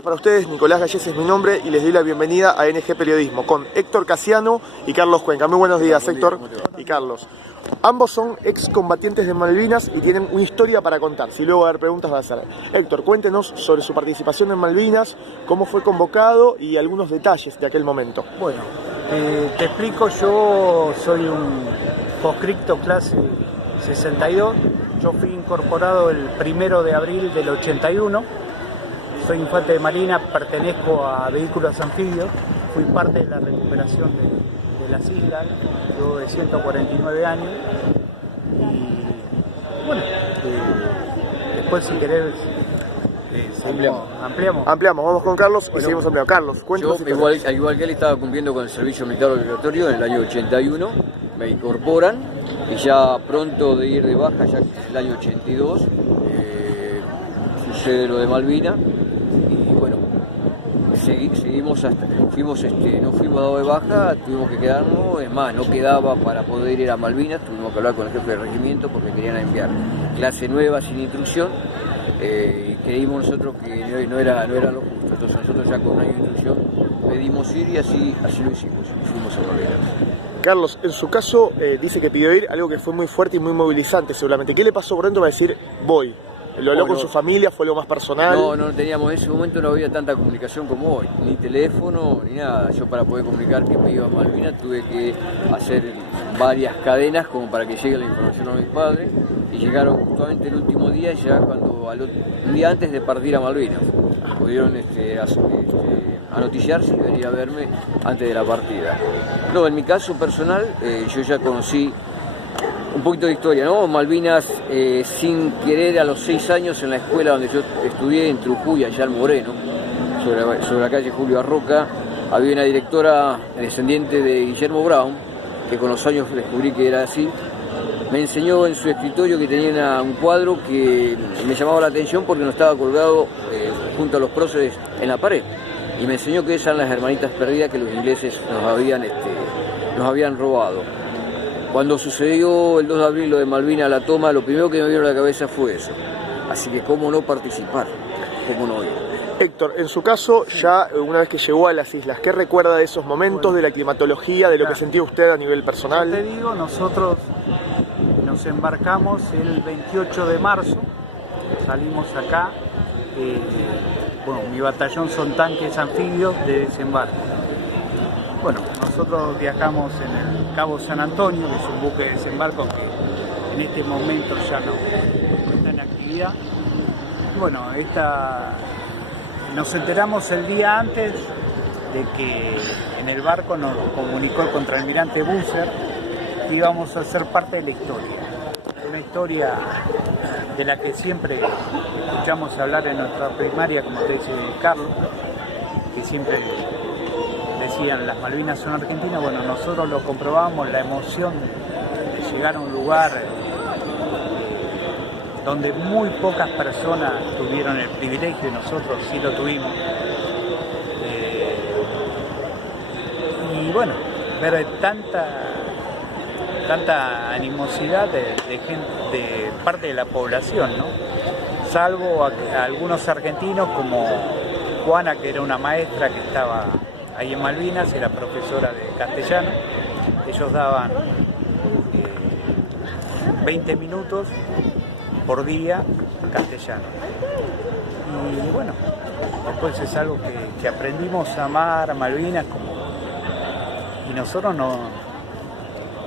Para ustedes, Nicolás Gallés es mi nombre y les doy la bienvenida a NG Periodismo con Héctor Casiano y Carlos Cuenca. Muy buenos días, Héctor y Carlos. Ambos son excombatientes de Malvinas y tienen una historia para contar. Si luego va a haber preguntas, va a ser. Héctor, cuéntenos sobre su participación en Malvinas, cómo fue convocado y algunos detalles de aquel momento. Bueno, te explico, yo soy un conscripto clase 62. Yo fui incorporado el 1 de abril del 81. Soy infante de marina, pertenezco a vehículos anfibios, fui parte de la recuperación de las islas, yo de 149 años y bueno, después si querés ampliamos. Vamos con Carlos y seguimos ampliando. Carlos, cuéntanos. Yo, igual que él, estaba cumpliendo con el servicio militar obligatorio en el año 81, me incorporan y ya pronto de ir de baja, ya en el año 82, sucede lo de Malvinas. Seguimos hasta, no fuimos dados de baja, tuvimos que quedarnos, es más, no quedaba para poder ir a Malvinas, tuvimos que hablar con el jefe de regimiento porque querían enviar clase nueva sin instrucción, y creímos nosotros que no era lo justo, entonces nosotros ya con un año de instrucción pedimos ir y así lo hicimos, y fuimos a Malvinas. Carlos, en su caso dice que pidió ir, algo que fue muy fuerte y muy movilizante seguramente. ¿Qué le pasó por dentro para decir voy? ¿Lo habló con su familia? ¿Fue algo más personal? No teníamos, en ese momento no había tanta comunicación como hoy, ni teléfono, ni nada. Yo para poder comunicar que me iba a Malvinas tuve que hacer varias cadenas como para que llegue la información a mis padres y llegaron justamente el último día, ya cuando un día antes de partir a Malvinas. Pudieron anoticiarse y venir a verme antes de la partida. No, en mi caso personal, yo ya conocí un poquito de historia, ¿no? Malvinas, sin querer, a los 6 años en la escuela donde yo estudié, en Trujuy, allá en Moreno, sobre la calle Julio Arroca, había una directora descendiente de Guillermo Brown, que con los años descubrí que era así. Me enseñó en su escritorio que tenía un cuadro que me llamaba la atención porque no estaba colgado junto a los próceres en la pared. Y me enseñó que esas eran las hermanitas perdidas que los ingleses nos habían robado. Cuando sucedió el 2 de abril lo de Malvinas, la toma, lo primero que me vino a la cabeza fue eso. Así que cómo no participar, cómo no ir. Héctor, en su caso, ya una vez que llegó a las islas, ¿qué recuerda de esos momentos, de la climatología, de lo que sentía usted a nivel personal? Yo te digo, nosotros nos embarcamos el 28 de marzo, salimos acá, mi batallón son tanques anfibios de desembarco. Bueno, nosotros viajamos en el Cabo San Antonio, que es un buque de desembarco que en este momento ya no está en actividad. Bueno, nos enteramos el día antes de que en el barco nos comunicó el contraalmirante Busser que íbamos a ser parte de la historia. Una historia de la que siempre escuchamos hablar en nuestra primaria, como te dice Carlos, que siempre decían las Malvinas son argentinas. Bueno, nosotros lo comprobamos, la emoción de llegar a un lugar donde muy pocas personas tuvieron el privilegio y nosotros sí lo tuvimos. Y bueno, ver tanta animosidad de gente, de parte de la población, ¿no? Salvo a algunos argentinos como Juana, que era una maestra que estaba ahí en Malvinas, era profesora de castellano. Ellos daban 20 minutos por día castellano. Y bueno, después es algo que aprendimos a amar a Malvinas, y nosotros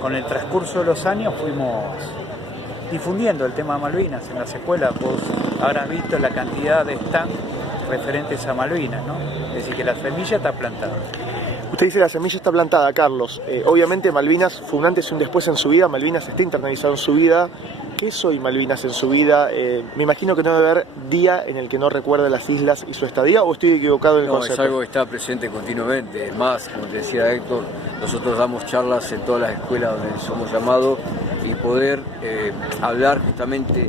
con el transcurso de los años fuimos difundiendo el tema de Malvinas en las escuelas. Vos habrás visto la cantidad de stands referentes a Malvinas, ¿no? Es decir, que la semilla está plantada. Usted dice la semilla está plantada, Carlos. Obviamente Malvinas fue un antes y un después en su vida, Malvinas está internalizado en su vida. ¿Qué es hoy Malvinas en su vida? Me imagino que no debe haber día en el que no recuerde las islas y su estadía, ¿o estoy equivocado en el concepto? No, es algo que está presente continuamente. Es más, como te decía Héctor, nosotros damos charlas en todas las escuelas donde somos llamados y poder hablar justamente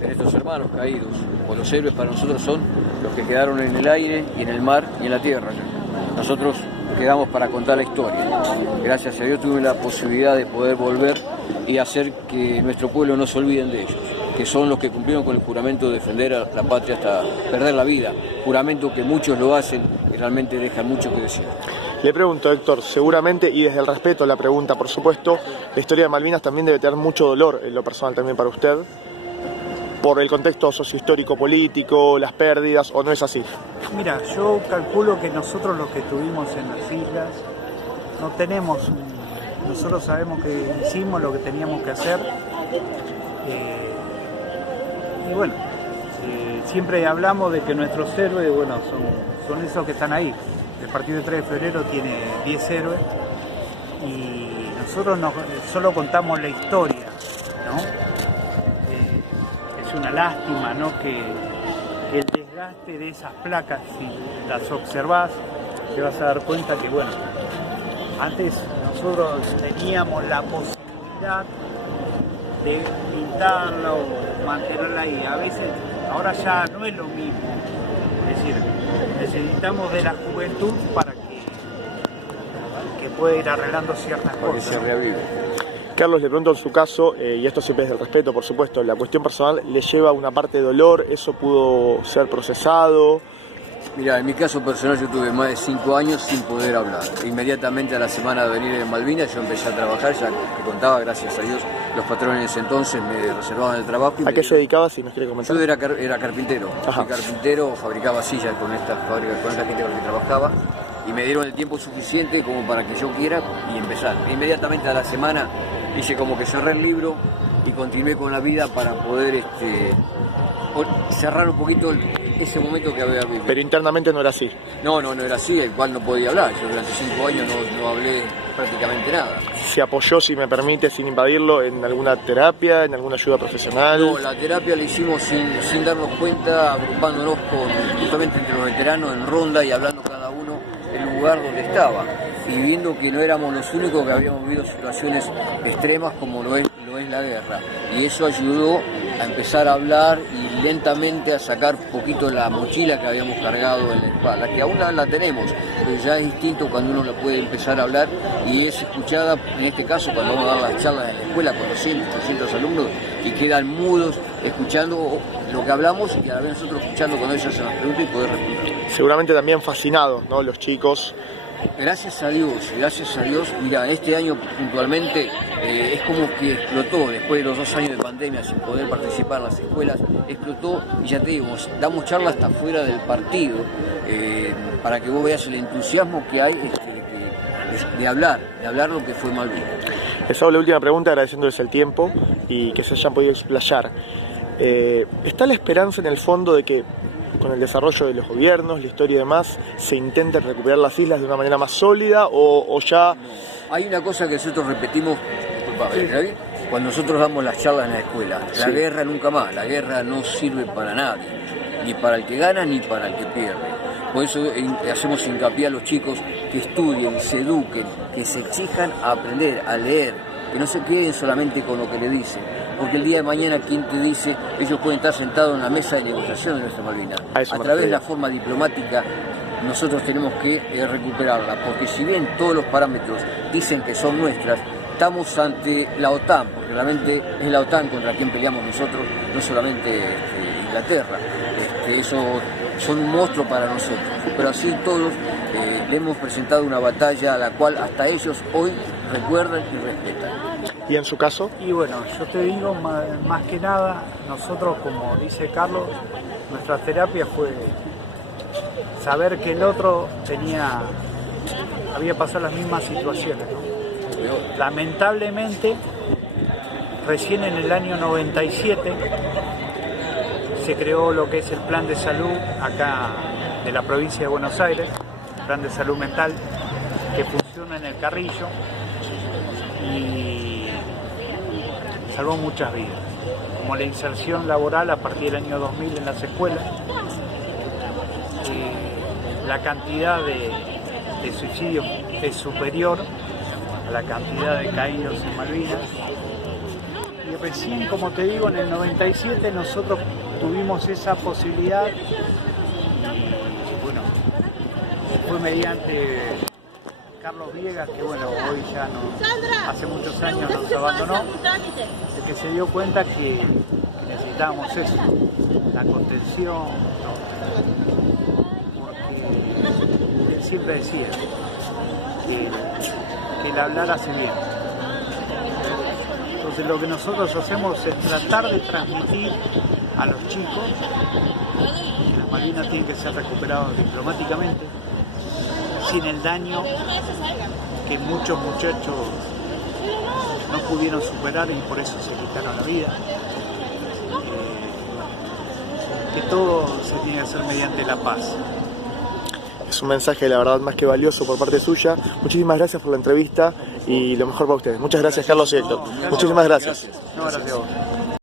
de nuestros hermanos caídos. Pues los héroes para nosotros son los que quedaron en el aire y en el mar y en la tierra. Nosotros quedamos para contar la historia. Gracias a Dios tuve la posibilidad de poder volver y hacer que nuestro pueblo no se olviden de ellos. que son los que cumplieron con el juramento de defender a la patria hasta perder la vida, juramento que muchos lo hacen y realmente dejan mucho que decir. Le pregunto, Héctor, seguramente, y desde el respeto la pregunta, por supuesto, la historia de Malvinas también debe tener mucho dolor en lo personal también para usted, por el contexto sociohistórico político, las pérdidas, ¿o no es así? Mira, yo calculo que nosotros los que estuvimos en las islas no tenemos nosotros sabemos que hicimos lo que teníamos que hacer, y bueno, siempre hablamos de que nuestros héroes, bueno, son esos que están ahí. El partido de 3 de febrero tiene 10 héroes y nosotros solo contamos la historia, ¿no? Es una lástima, ¿no? Que el desgaste de esas placas, si las observás, te vas a dar cuenta que, bueno, antes nosotros teníamos la posibilidad de pintarla o mantenerla ahí. A veces, ahora ya no es lo mismo. Es decir, necesitamos de la juventud para que pueda ir arreglando ciertas cosas. Que se reavive. Carlos, le pregunto en su caso, y esto siempre es del respeto, por supuesto, la cuestión personal le lleva una parte de dolor, ¿eso pudo ser procesado? Mira, en mi caso personal yo tuve más de 5 años sin poder hablar. Inmediatamente a la semana de venir en Malvinas yo empecé a trabajar, ya que contaba, gracias a Dios, los patrones en ese entonces me reservaban el trabajo. ¿A qué se dedicaba, si nos quiere comentar? Yo era carpintero. Fui carpintero, fabricaba sillas con esta fábrica, con esta gente con la que trabajaba, y me dieron el tiempo suficiente como para que yo quiera y empezar. Inmediatamente a la semana hice como que cerré el libro y continué con la vida para poder cerrar un poquito ese momento que había vivido. Pero internamente no era así. No era así, el cual no podía hablar. Yo durante 5 años no hablé prácticamente nada. ¿Se apoyó, si me permite, sin invadirlo, en alguna terapia, en alguna ayuda profesional? No, la terapia la hicimos sin darnos cuenta, agrupándonos justamente entre los veteranos en ronda y hablando cada uno el lugar donde estaba. Y viendo que no éramos los únicos que habíamos vivido situaciones extremas como lo es la guerra. Y eso ayudó a empezar a hablar y lentamente a sacar un poquito la mochila que habíamos cargado en la espalda, que aún la tenemos, pero ya es distinto cuando uno la puede empezar a hablar y es escuchada, en este caso cuando vamos a dar las charlas en la escuela con 200, 300 alumnos y quedan mudos escuchando lo que hablamos y a la vez nosotros escuchando cuando ellos hacen las preguntas y poder responder. Seguramente también fascinados, ¿no?, los chicos. Gracias a Dios, mira, este año puntualmente es como que explotó, después de los 2 años de pandemia sin poder participar en las escuelas, explotó y ya te digo, damos charlas hasta fuera del partido, para que vos veas el entusiasmo que hay de hablar lo que fue Malvinas. Les hago la última pregunta agradeciéndoles el tiempo y que se hayan podido explayar. ¿Está la esperanza en el fondo de que con el desarrollo de los gobiernos, la historia y demás, se intente recuperar las islas de una manera más sólida o ya...? No. Hay una cosa que nosotros repetimos, disculpame, cuando nosotros damos las charlas en la escuela, la guerra nunca más, la guerra no sirve para nadie, ni para el que gana ni para el que pierde. Por eso hacemos hincapié a los chicos que estudien, se eduquen, que se exijan a aprender, a leer, que no se queden solamente con lo que le dicen. Porque el día de mañana, quien te dice, ellos pueden estar sentados en la mesa de negociación de nuestra Malvinas. A través de la forma diplomática, nosotros tenemos que recuperarla, porque si bien todos los parámetros dicen que son nuestras, estamos ante la OTAN, porque realmente es la OTAN contra quien peleamos nosotros, no solamente Inglaterra. Eso son un monstruo para nosotros, pero así todos le hemos presentado una batalla a la cual hasta ellos hoy recuerdan y respetan. ¿Y en su caso? Y bueno, yo te digo, más que nada, nosotros, como dice Carlos, nuestra terapia fue saber que el otro había pasado las mismas situaciones, ¿no? Lamentablemente, recién en el año 97 se creó lo que es el plan de salud acá de la provincia de Buenos Aires, el plan de salud mental que funciona en el Carrillo y salvó muchas vidas, como la inserción laboral a partir del año 2000 en las escuelas, la cantidad de suicidios es superior a la cantidad de caídos en Malvinas. Y recién, como te digo, en el 97 nosotros tuvimos esa posibilidad y bueno, fue mediante Carlos Viegas, que bueno, hoy ya no, hace muchos años nos abandonó, de que se dio cuenta que necesitábamos eso, la contención, ¿no? Porque él siempre decía que el hablar hace bien. Entonces lo que nosotros hacemos es tratar de transmitir a los chicos que las Malvinas tienen que ser recuperadas diplomáticamente, sin el daño que muchos muchachos no pudieron superar y por eso se quitaron la vida. Que todo se tiene que hacer mediante la paz. Es un mensaje, la verdad, más que valioso por parte suya. Muchísimas gracias por la entrevista y lo mejor para ustedes. Muchas gracias, Carlos y Héctor. Muchísimas gracias. No, gracias a vos.